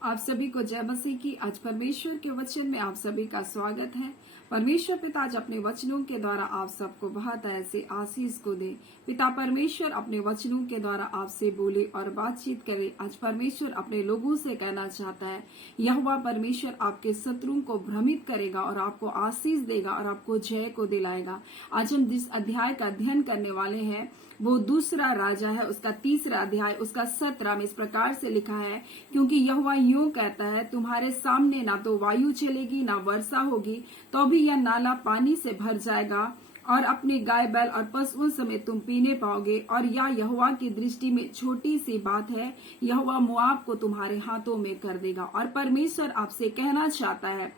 आप सभी को जय मसीह की। आज परमेश्वर के वचन में आप सभी का स्वागत है। परमेश्वर पिता आज अपने वचनों के द्वारा आप सबको बहुत ऐसे आशीष को दे। पिता परमेश्वर अपने वचनों के द्वारा आपसे बोले और बातचीत करे। आज परमेश्वर अपने लोगों से कहना चाहता है, यहोवा परमेश्वर आपके शत्रुओं को भ्रमित करेगा और आपको आशीष देगा और आपको जय को दिलाएगा। आज हम जिस अध्याय का अध्ययन करने वाले हैं वो दूसरा राजा है, उसका तीसरा अध्याय, उसका 17 में इस प्रकार से लिखा है, क्योंकि यहोवा यूं कहता है, तुम्हारे सामने ना तो वायु चलेगी ना वर्षा होगी, तो भी यह नाला पानी से भर जाएगा और अपने गाय बैल और पशुओं समेत तुम पीने पाओगे। और यह यहोवा की दृष्टि में छोटी सी बात है, यहोवा मोआब को तुम्हारे हाथों में कर देगा। और परमेश्वर आपसे कहना चाहता है,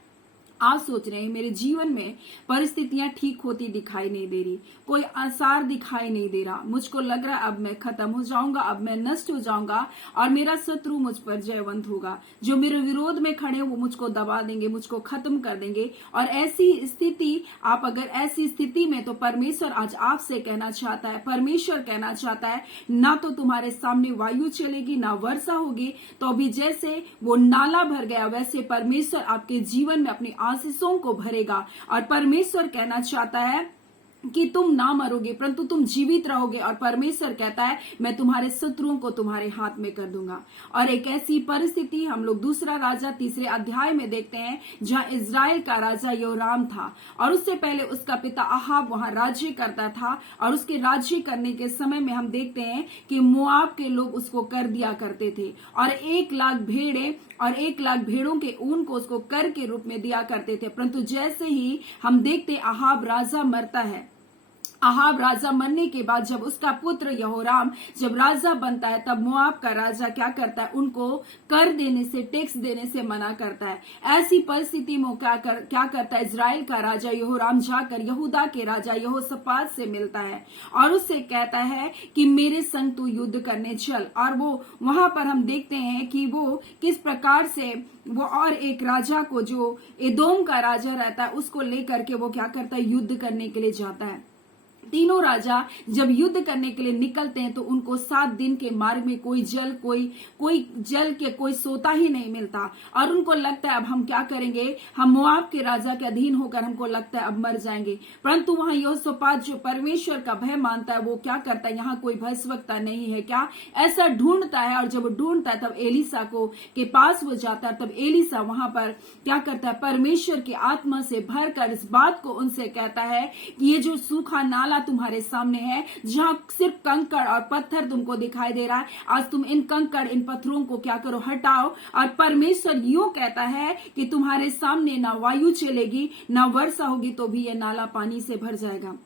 आप सोच रहे हैं मेरे जीवन में परिस्थितियां ठीक होती दिखाई नहीं दे रही, कोई आसार दिखाई नहीं दे रहा, मुझको लग रहा है अब मैं खत्म हो जाऊंगा, अब मैं नष्ट हो जाऊंगा और मेरा शत्रु मुझ पर जयवंत होगा। जो मेरे विरोध में खड़े वो मुझको दबा देंगे, मुझको खत्म कर देंगे। और ऐसी स्थिति, आप अगर ऐसी स्थिति में, तो परमेश्वर आज आपसे कहना चाहता है, परमेश्वर कहना चाहता है, ना तो तुम्हारे सामने वायु चलेगी ना वर्षा होगी, तो अभी जैसे वो नाला भर गया वैसे परमेश्वर आपके जीवन में अपनी आशीषों को भरेगा। और परमेश्वर कहना चाहता है कि तुम ना मरोगे परंतु तुम जीवित रहोगे। और परमेश्वर कहता है, मैं तुम्हारे शत्रुओं को तुम्हारे हाथ में कर दूंगा। और एक ऐसी परिस्थिति हम लोग दूसरा राजा तीसरे अध्याय में देखते हैं, जहां इजराइल का राजा योराम था और उससे पहले उसका पिता अहाब वहां राज्य करता था। और उसके राज्य करने के समय में हम देखते हैं कि मोआब के लोग उसको कर दिया करते थे और 1,00,000 भेड़े और 1,00,000 भेड़ों के ऊन को उसको कर के रूप में दिया करते थे। परंतु जैसे ही हम देखते अहाब राजा मरता है, अहाब राजा मरने के बाद जब उसका पुत्र यहोराम जब राजा बनता है, तब मोआब का राजा क्या करता है, उनको कर देने से, टैक्स देने से मना करता है। ऐसी परिस्थिति में क्या करता है, इजराइल का राजा यहोराम जाकर यहूदा के राजा यहोशापात से मिलता है और उससे कहता है कि मेरे संग तू युद्ध करने चल। और वो वहां पर हम देखते हैं कि वो किस प्रकार से वो और एक राजा को, जो एदोम का राजा रहता है, उसको लेकर के वो क्या करता है, युद्ध करने के लिए जाता है। तीनों राजा जब युद्ध करने के लिए निकलते हैं तो उनको 7 दिन के मार्ग में कोई जल के कोई सोता ही नहीं मिलता और उनको लगता है अब हम क्या करेंगे, हम मोआब के राजा के अधीन होकर हमको लगता है अब मर जाएंगे। परंतु वहां यहोशापात जो परमेश्वर का भय मानता है वो क्या करता है, यहाँ कोई भयस्वकता नहीं है क्या, ऐसा ढूंढता है। और जब ढूंढता है तब एलिसा के पास वो जाता है। तब एलिसा वहां पर क्या करता है, परमेश्वर की आत्मा से भरकर इस बात को उनसे कहता है कि ये जो सूखा नाला तुम्हारे सामने है, जहां सिर्फ कंकड़ और पत्थर तुमको दिखाई दे रहा है, आज तुम इन कंकड़ इन पत्थरों को क्या करो, हटाओ। और परमेश्वर यूं कहता है कि तुम्हारे सामने ना वायु चलेगी ना वर्षा होगी, तो भी यह नाला पानी से भर जाएगा।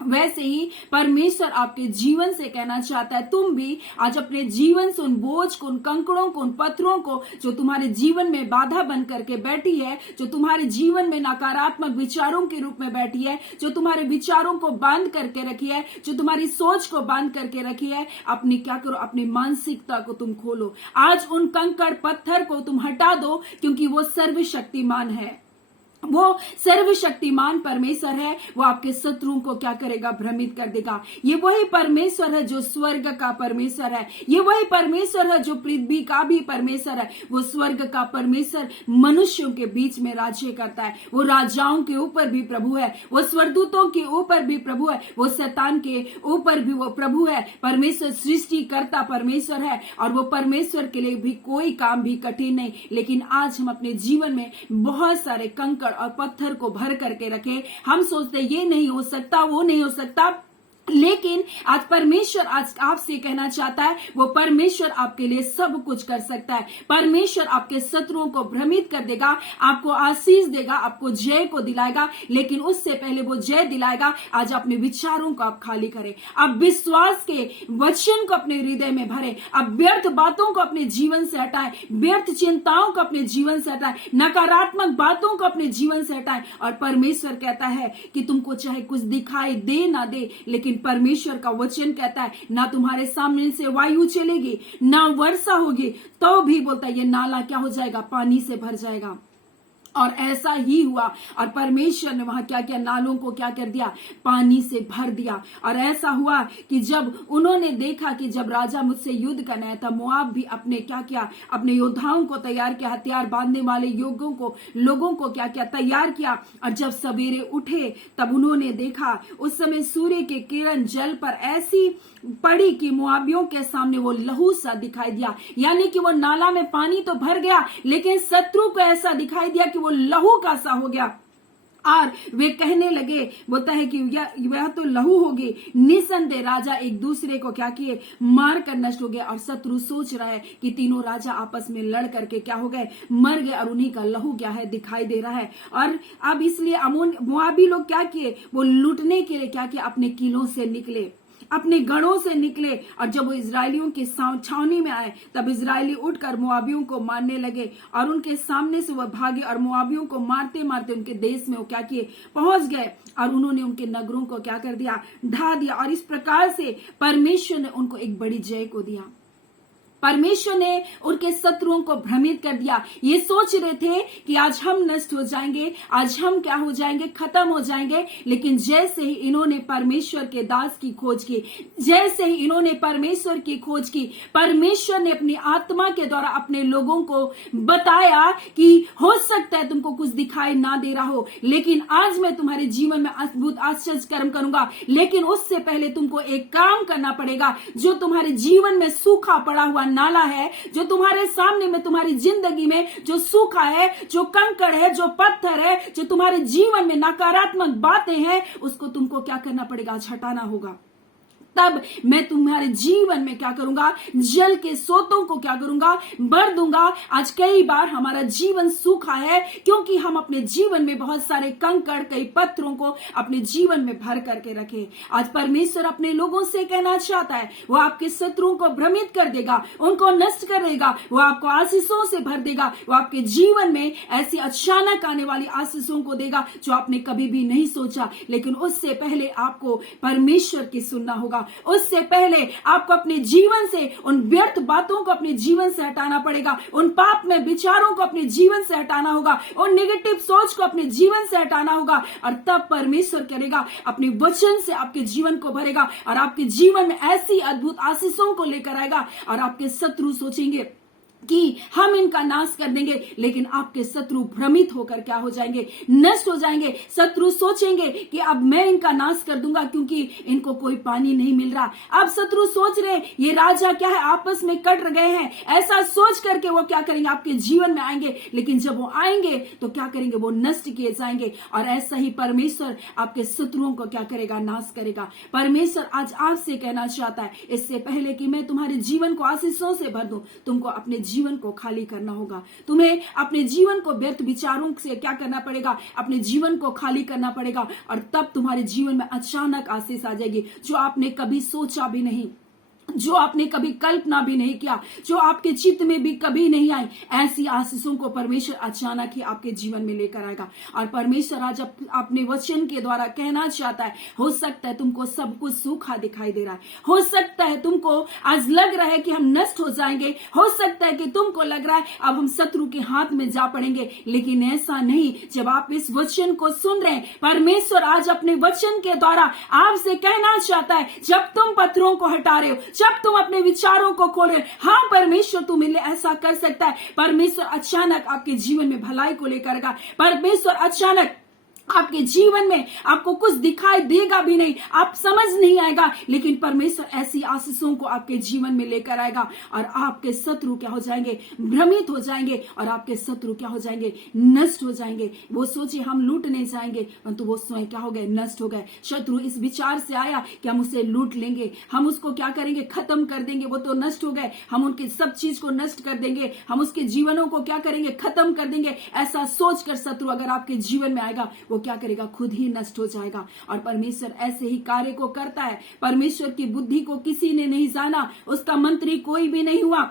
वैसे ही परमेश्वर आपके जीवन से कहना चाहता है, तुम भी आज अपने जीवन से उन बोझ को, उन कंकड़ों को, उन पत्थरों को जो तुम्हारे जीवन में बाधा बन करके बैठी है, जो तुम्हारे जीवन में नकारात्मक विचारों के रूप में बैठी है, जो तुम्हारे विचारों को बांध करके रखी है, जो तुम्हारी सोच को बांध करके रखी है, अपनी क्या करो, अपनी मानसिकता को तुम खोलो। आज उन कंकड़ पत्थर को तुम हटा दो, क्योंकि वो सर्वशक्तिमान है, वो सर्वशक्तिमान परमेश्वर है। वो आपके शत्रुओं को क्या करेगा, भ्रमित कर देगा। ये वही परमेश्वर है जो स्वर्ग का परमेश्वर है, ये वही परमेश्वर है जो पृथ्वी का भी परमेश्वर है। वो स्वर्ग का परमेश्वर मनुष्यों के बीच में राज्य करता है, वो राजाओं के ऊपर भी प्रभु है, वो स्वर्गदूतों के ऊपर भी प्रभु है, वो शैतान के ऊपर भी वो प्रभु है। परमेश्वर सृष्टि करता परमेश्वर है और वो परमेश्वर के लिए भी कोई काम भी कठिन नहीं। लेकिन आज हम अपने जीवन में बहुत सारे कंकड़ और पत्थर को भर करके रखे, हम सोचते ये नहीं हो सकता, वो नहीं हो सकता, लेकिन आज परमेश्वर आज आपसे कहना चाहता है, वो परमेश्वर आपके लिए सब कुछ कर सकता है। परमेश्वर आपके शत्रुओं को भ्रमित कर देगा, आपको आशीष देगा, आपको जय को दिलाएगा। लेकिन उससे पहले वो जय दिलाएगा, आज अपने विचारों को आप खाली करें, आप विश्वास के वचन को अपने हृदय में भरें, आप व्यर्थ बातों को अपने जीवन से हटाएं, व्यर्थ चिंताओं को अपने जीवन से हटाएं, नकारात्मक बातों को अपने जीवन से हटाएं। और परमेश्वर कहता है कि तुमको चाहे कुछ दिखाई दे ना दे, लेकिन परमेश्वर का वचन कहता है, ना तुम्हारे सामने से वायु चलेगी ना वर्षा होगी, तो भी बोलता है ये नाला क्या हो जाएगा, पानी से भर जाएगा। और ऐसा ही हुआ और परमेश्वर ने वहां क्या किया, नालों को क्या कर दिया, पानी से भर दिया। और ऐसा हुआ कि जब उन्होंने देखा कि जब राजा मुझसे युद्ध करना है, तब मोआब भी अपने क्या किया, अपने योद्धाओं को तैयार किया, हथियार बांधने वाले लोगों को क्या किया, तैयार किया। और जब सवेरे उठे तब उन्होंने देखा, उस समय सूर्य के किरण जल पर ऐसी पड़ी कि मोआबियों के सामने वो लहू सा दिखाई दिया। यानी कि वो नाला में पानी तो भर गया, लेकिन शत्रु को ऐसा दिखाई दिया कि वो लहू का सा हो गया। और वे कहने लगे, बोलता है कि यह तो लहू होगी। निसंदेह राजा एक दूसरे को क्या किए, मार कर नष्ट हो गए। और शत्रु सोच रहा है कि तीनों राजा आपस में लड़ करके क्या हो गए, मर गए, और उन्हीं का लहू क्या है, दिखाई दे रहा है। और अब इसलिए मोआबी लोग क्या किए, वो लूटने के लिए क्या किया, अपने किलों से निकले, अपने गढ़ों से निकले। और जब वो इजरायलियों के छावनी में आए, तब इजरायली उठकर मोआबियों को मारने लगे और उनके सामने से वह भागे और मोआबियों को मारते मारते उनके देश में वो क्या किए, पहुंच गए। और उन्होंने उनके नगरों को क्या कर दिया, ढा दिया। और इस प्रकार से परमेश्वर ने उनको एक बड़ी जय को दिया। परमेश्वर ने उनके शत्रुओं को भ्रमित कर दिया। ये सोच रहे थे कि आज हम नष्ट हो जाएंगे, आज हम क्या हो जाएंगे, खत्म हो जाएंगे। लेकिन जैसे ही इन्होंने परमेश्वर के दास की खोज की, जैसे ही इन्होंने परमेश्वर की खोज की, परमेश्वर ने अपनी आत्मा के द्वारा अपने लोगों को बताया कि हो सकता है तुमको कुछ दिखाई ना दे रहा हो, लेकिन आज मैं तुम्हारे जीवन में अद्भुत आश्चर्य कर्म करूंगा। लेकिन उससे पहले तुमको एक काम करना पड़ेगा। जो तुम्हारे जीवन में सूखा पड़ा हुआ नाला है, जो तुम्हारे सामने में, तुम्हारी जिंदगी में जो सूखा है, जो कंकड़ है, जो पत्थर है, जो तुम्हारे जीवन में नकारात्मक बातें हैं, उसको तुमको क्या करना पड़ेगा, हटाना होगा। तब मैं तुम्हारे जीवन में क्या करूंगा, जल के सोतों को क्या करूंगा, भर दूंगा। आज कई बार हमारा जीवन सूखा है क्योंकि हम अपने जीवन में बहुत सारे कंकड़, कई पत्थरों को अपने जीवन में भर करके रखे। आज परमेश्वर अपने लोगों से कहना चाहता है, वो आपके शत्रुओं को भ्रमित कर देगा, उनको नष्ट कर देगा, वो आपको आशीषों से भर देगा। वो आपके जीवन में ऐसी अचानक आने वाली आशीषों को देगा जो आपने कभी भी नहीं सोचा। लेकिन उससे पहले आपको परमेश्वर की सुनना होगा। उससे पहले आपको अपने जीवन से उन व्यर्थ बातों को अपने जीवन से हटाना पड़ेगा, उन पाप में विचारों को अपने जीवन से हटाना होगा, उन नेगेटिव सोच को अपने जीवन से हटाना होगा। और तब परमेश्वर करेगा, अपने वचन से आपके जीवन को भरेगा और आपके जीवन में ऐसी अद्भुत आशीषों को लेकर आएगा। और आपके शत्रु सोचेंगे कि हम इनका नाश कर देंगे, लेकिन आपके शत्रु भ्रमित होकर क्या हो जाएंगे, नष्ट हो जाएंगे। शत्रु सोचेंगे कि अब मैं इनका नाश कर दूंगा क्योंकि इनको कोई पानी नहीं मिल रहा। अब शत्रु सोच रहे ये राजा क्या है, आपस में कट गए हैं। ऐसा सोच करके वो क्या करेंगे, आपके जीवन में आएंगे। लेकिन जब वो आएंगे तो क्या करेंगे, वो नष्ट किए जाएंगे। और ऐसा ही परमेश्वर आपके शत्रुओं को क्या करेगा, नाश करेगा। परमेश्वर आज आपसे कहना चाहता है, इससे पहले कि मैं तुम्हारे जीवन को आशीषों से भर दूं, तुमको अपने जीवन को खाली करना होगा। तुम्हें अपने जीवन को व्यर्थ विचारों से क्या करना पड़ेगा, अपने जीवन को खाली करना पड़ेगा। और तब तुम्हारे जीवन में अचानक आशीष आ जाएगी जो आपने कभी सोचा भी नहीं, जो आपने कभी कल्पना भी नहीं किया, जो आपके चित्त में भी कभी नहीं आई। ऐसी आशीषों को परमेश्वर अचानक ही आपके जीवन में लेकर आएगा। और परमेश्वर आज अपने वचन के द्वारा कहना चाहता है, हो सकता है तुमको सब कुछ सूखा दिखाई दे रहा है, हो सकता है तुमको आज लग रहा है कि हम नष्ट हो जाएंगे, हो सकता है कि तुमको लग रहा है अब हम शत्रु के हाथ में जा पड़ेंगे। लेकिन ऐसा नहीं। जब आप इस वचन को सुन रहे हैं, परमेश्वर आज अपने वचन के द्वारा आपसे कहना चाहता है, जब तुम पत्थरों को हटा रहे हो, जब तुम अपने विचारों को खोल रहे हो, हाँ परमेश्वर तुम्हें लिए ऐसा कर सकता है। परमेश्वर अचानक आपके जीवन में भलाई को लेकर आएगा। परमेश्वर अचानक आपके जीवन में आपको कुछ दिखाई देगा भी नहीं, आप समझ नहीं आएगा, लेकिन परमेश्वर ऐसी आशीषों को आपके जीवन में लेकर आएगा। और आपके शत्रु क्या हो जाएंगे, भ्रमित हो जाएंगे। और आपके शत्रु क्या हो जाएंगे, नष्ट हो जाएंगे। वो सोचे हम लूटने जाएंगे, परंतु वो स्वयं क्या हो गए, नष्ट हो गए। शत्रु इस विचार से आया कि हम उसे लूट लेंगे, हम उसको क्या करेंगे, खत्म कर देंगे, वो तो नष्ट हो गए, हम उनकी सब चीज को नष्ट कर देंगे, हम उसके जीवनों को क्या करेंगे, खत्म कर देंगे। ऐसा सोचकर शत्रु अगर आपके जीवन में आएगा, वो क्या करेगा, खुद ही नष्ट हो जाएगा। और परमेश्वर ऐसे ही कार्य को करता है। परमेश्वर की बुद्धि को किसी ने नहीं जाना, उसका मंत्री कोई भी नहीं हुआ।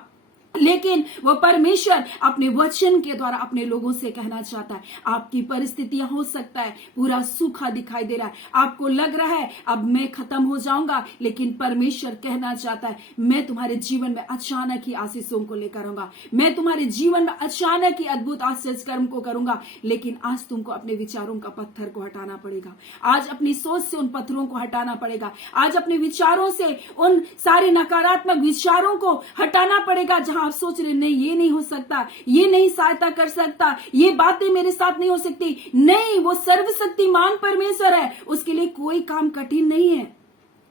लेकिन वो परमेश्वर अपने वचन के द्वारा अपने लोगों से कहना चाहता है। आपकी परिस्थितियां हो सकता है पूरा सूखा दिखाई दे रहा है, आपको लग रहा है अब मैं खत्म हो जाऊंगा, लेकिन परमेश्वर कहना चाहता है मैं तुम्हारे जीवन में अचानक ही आशीषों को लेकर आऊंगा, मैं तुम्हारे जीवन में अचानक ही अद्भुत आश्चर्य कर्म को करूंगा। लेकिन आज तुमको अपने विचारों का पत्थर को हटाना पड़ेगा, आज अपनी सोच से उन पत्थरों को हटाना पड़ेगा, आज अपने विचारों से उन सारे नकारात्मक विचारों को हटाना पड़ेगा। जहां आप सोच रहे नहीं ये नहीं हो सकता, ये नहीं सहायता कर सकता, ये बातें मेरे साथ नहीं हो सकती, नहीं, वो सर्वशक्तिमान परमेश्वर है, उसके लिए कोई काम कठिन नहीं है।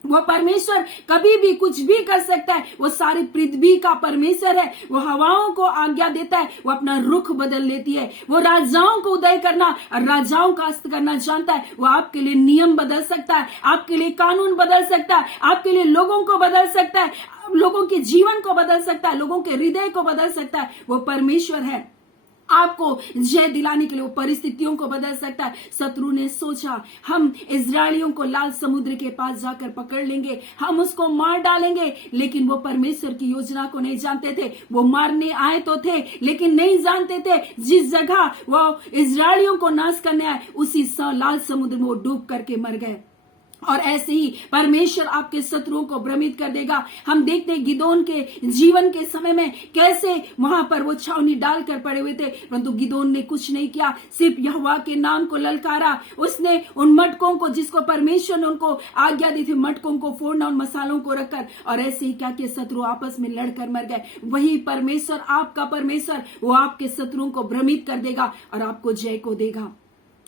वो परमेश्वर कभी भी कुछ भी कर सकता है, वो सारी पृथ्वी का परमेश्वर है, वो हवाओं को आज्ञा देता है, वो अपना रुख बदल लेती है, वो राजाओं को उदय करना और राजाओं का अस्त करना जानता है। वो आपके लिए नियम बदल सकता है, आपके लिए कानून बदल सकता है, आपके लिए लोगों को बदल सकता है, लोगों के जीवन को बदल सकता है, लोगों के हृदय को बदल सकता है। वो परमेश्वर है, आपको जय दिलाने के लिए वो परिस्थितियों को बदल सकता है। शत्रु ने सोचा हम इजरायलियों को लाल समुद्र के पास जाकर पकड़ लेंगे, हम उसको मार डालेंगे, लेकिन वो परमेश्वर की योजना को नहीं जानते थे। वो मारने आए तो थे, लेकिन नहीं जानते थे जिस जगह वो इजरायलियों को नाश करने आए उसी लाल समुद्र में वो डूब करके मर गए। और ऐसे ही परमेश्वर आपके शत्रुओं को भ्रमित कर देगा। हम देखते हैं गिदोन के जीवन के समय में कैसे वहां पर वो छावनी डालकर पड़े हुए थे, परंतु गिदोन ने कुछ नहीं किया, सिर्फ यहोवा के नाम को ललकारा। उसने उन मटकों को, जिसको परमेश्वर ने उनको आज्ञा दी थी, मटकों को फोड़ना, उन मसालों को रखकर, और ऐसे ही क्या कि शत्रु आपस में लड़कर मर गए। वही परमेश्वर, आपका परमेश्वर, वो आपके शत्रुओं को भ्रमित कर देगा और आपको जय को देगा।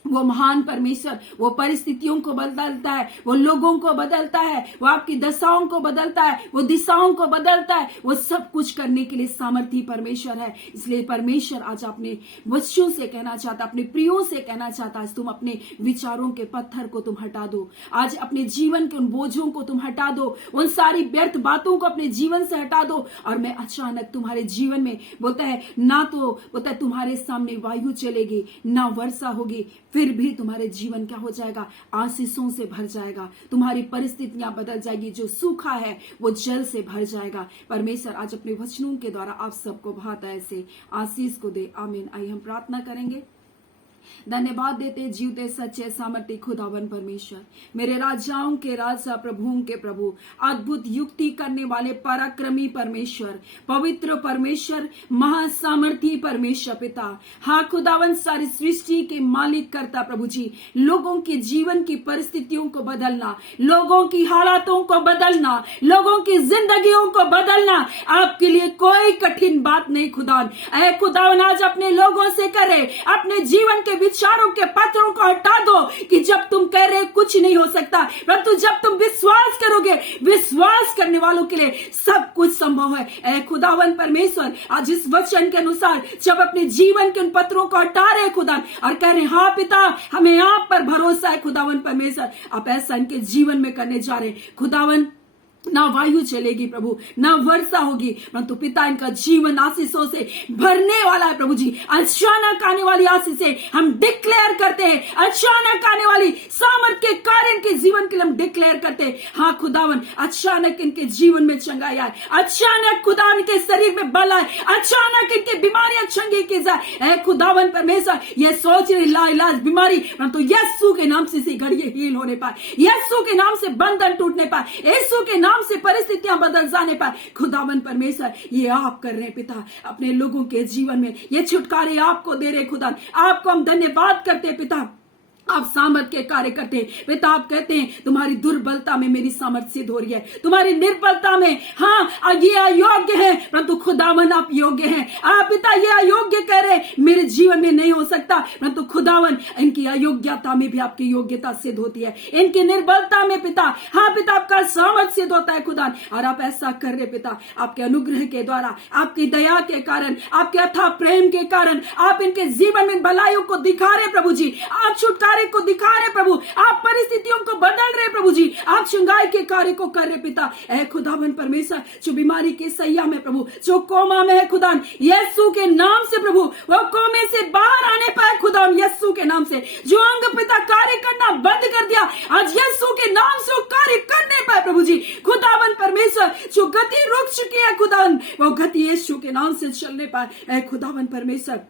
वो महान परमेश्वर, वो परिस्थितियों को बदलता है, वो लोगों को बदलता है, वो आपकी दशाओं को बदलता है, वो दिशाओं को बदलता है, वो सब कुछ करने के लिए सामर्थी परमेश्वर है। इसलिए परमेश्वर आज अपने बच्चों से कहना चाहता, अपने प्रियों से कहना चाहता, आज तुम अपने विचारों के पत्थर को तुम हटा दो, आज अपने जीवन के उन बोझों को तुम हटा दो, उन सारी व्यर्थ बातों को अपने जीवन से हटा दो, और मैं अचानक तुम्हारे जीवन में, बोलता है ना तो बोलता है तुम्हारे सामने वायु चलेगी, ना वर्षा होगी, फिर भी तुम्हारे जीवन क्या हो जाएगा, आशीषों से भर जाएगा। तुम्हारी परिस्थितियां बदल जाएगी, जो सूखा है वो जल से भर जाएगा। परमेश्वर आज अपने वचनों के द्वारा आप सबको बहुत ऐसे आशीष को दे। आमीन। आइए हम प्रार्थना करेंगे। धन्यवाद देते जीवते सच्चे सामर्थ्य खुदावन परमेश्वर, मेरे राजाओं के राजा, प्रभुओं के प्रभु, अद्भुत युक्ति करने वाले पराक्रमी परमेश्वर, पवित्र परमेश्वर, महासामर्थी परमेश्वर पिता, हाँ खुदावन सारी सृष्टि के मालिक करता प्रभु जी, लोगों के जीवन की परिस्थितियों को बदलना, लोगों की हालातों को बदलना, लोगों की जिंदगियों को बदलना आपके लिए कोई कठिन बात नहीं खुदावन। ऐ खुदावन आज अपने लोगों से करे, अपने जीवन के विचारों के पत्थरों को हटा दो कि जब तुम कह रहे कुछ नहीं हो सकता, परंतु जब तुम विश्वास करोगे, विश्वास करने वालों के लिए सब कुछ संभव है। ऐ खुदावन परमेश्वर आज इस वचन के अनुसार जब अपने जीवन के उन पत्थरों को हटा रहे खुदा और कह रहे हाँ पिता हमें आप पर भरोसा है खुदावन परमेश्वर, आप ऐसा इनके जीवन में करने जा रहे खुदावन। ना वायु चलेगी प्रभु, ना वर्षा होगी, परंतु पिता इनका जीवन आशीषों से भरने वाला है प्रभु जी। अचानक आने वाली आशीषें हम डिक्लेयर करते हैं, अचानक आने वाली सामर्थ के कार्य इनके जीवन के लिए हम डिक्लेयर करते हैं। हाँ खुदावन अचानक इनके जीवन में चंगाई आए, अचानक खुदा इनके शरीर में बल आए, अचानक इनके बीमारियां चंगी की जाए। ऐ खुदावन परमेश्वर ये सोच रही लाइलाज बीमारी, परंतु यीशु के नाम से घड़िए हील होने पाए, यीशु के नाम से बंधन टूटने पाए, यीशु के नाम से परिस्थितियां बदल जाने पर खुदावन परमेश्वर ये आप कर रहे पिता, अपने लोगों के जीवन में ये छुटकारे आपको दे रहे खुदा, आपको हम धन्यवाद करते पिता। आप सामर्थ के कार्य करते हैं पिता, आप कहते हैं तुम्हारी दुर्बलता में मेरी सामर्थ सिद्ध हो रही है, तुम्हारी निर्बलता में हाँ ये अयोग्य है परंतु खुदावन आप योग्य हैं। आप पिता ये अयोग्य कह रहे मेरे जीवन में नहीं हो सकता, परंतु खुदावन इनकी अयोग्यता में भी आपकी योग्यता सिद्ध होती है, इनकी निर्बलता में पिता हाँ पिता आपका सामर्थ सिद्ध होता है खुदा। और आप ऐसा कर रहे पिता, आपके अनुग्रह के द्वारा, आपकी दया के कारण, आपके अथाह प्रेम के कारण आप इनके जीवन में भलाइयों को दिखा रहे प्रभु जी। आप छुटकारे कार्य को दिखा रहे प्रभु, आप परिस्थितियों को बदल रहे प्रभु जी, आप शंघाई के कार्य को कर रहे पिता। ऐ खुदावन परमेश्वर, जो बीमारी के सैया में प्रभु, जो कोमा में है खुदा, यीशु के नाम से प्रभु वो कोमे से बाहर आने पाए खुदा, यीशु के नाम से। जो अंग पिता कार्य करना बंद कर दिया, आज यीशु के नाम से वो कार्य करने पाए प्रभु जी। खुदावन परमेश्वर, जो गति रुक चुकी है खुदा, वो गति यीशु के नाम से चलने पाए। ऐ खुदावन परमेश्वर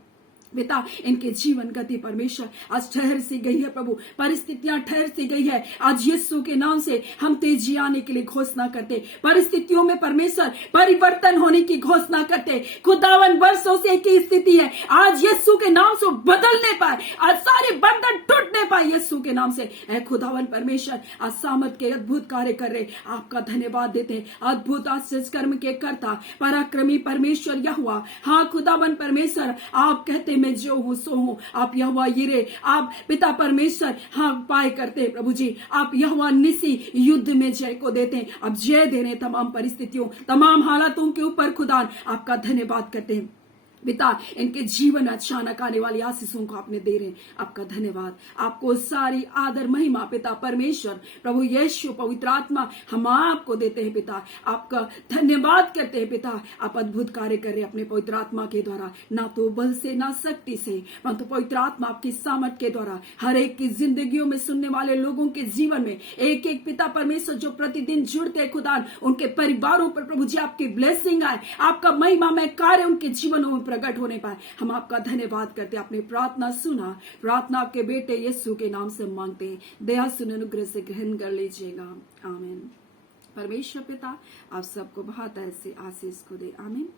पिता, इनके जीवन गति परमेश्वर आज ठहर सी गई है प्रभु, परिस्थितियां ठहर सी गई है। आज यीशु के नाम से हम तेजी आने के लिए घोषणा करते, परिस्थितियों में परमेश्वर परिवर्तन होने की घोषणा करते। खुदावन वर्षों से एक ही स्थिति है, आज यीशु के नाम से बदलने पाए, आज सारे बंधन टूटने पाए यीशु के नाम से। ऐ खुदावन परमेश्वर, आज सामर्थ के अद्भुत कार्य कर रहे, आपका धन्यवाद देते। अद्भुत आश्चर्य कर्म के कर्ता पराक्रमी परमेश्वर यहोवा, हाँ खुदावन परमेश्वर, आप कहते मैं जो हूं सो हूं। आप यहोवा यिरे, आप पिता परमेश्वर हाँ उपाय करते हैं प्रभु जी। आप यहोवा निसी युद्ध में जय को देते हैं, अब जय दे रहे तमाम परिस्थितियों, तमाम हालातों के ऊपर खुदा आपका धन्यवाद करते हैं पिता। इनके जीवन अचानक आने वाली आशीषों को आपने दे रहे हैं, आपका धन्यवाद। आपको सारी आदर महिमा पिता परमेश्वर प्रभु यीशु पवित्र आत्मा हम आपको देते हैं पिता। आपका धन्यवाद करते हैं पिता। आप अद्भुत कार्य कर रहे हैं अपने पवित्र आत्मा के द्वारा, ना तो बल से ना शक्ति से, परंतु पवित्र आत्मा आपकी सामर्थ के द्वारा हर एक की जिंदगियों में, सुनने वाले लोगों के जीवन में एक एक पिता परमेश्वर जो प्रतिदिन जुड़ते हैं खुदा, उनके परिवारों पर प्रभु जी आपकी ब्लेसिंग आए, आपका महिमा में कार्य उनके जीवनों में प्रकट होने पाए। हम आपका धन्यवाद करते हैं। आपने प्रार्थना सुना, प्रार्थना आपके बेटे यीशु के नाम से मांगते हैं, दया सुन अनुग्रह से ग्रहण कर लीजिएगा, आमीन। परमेश्वर पिता आप सबको बहुत ऐसे आशीष को दे, आमीन।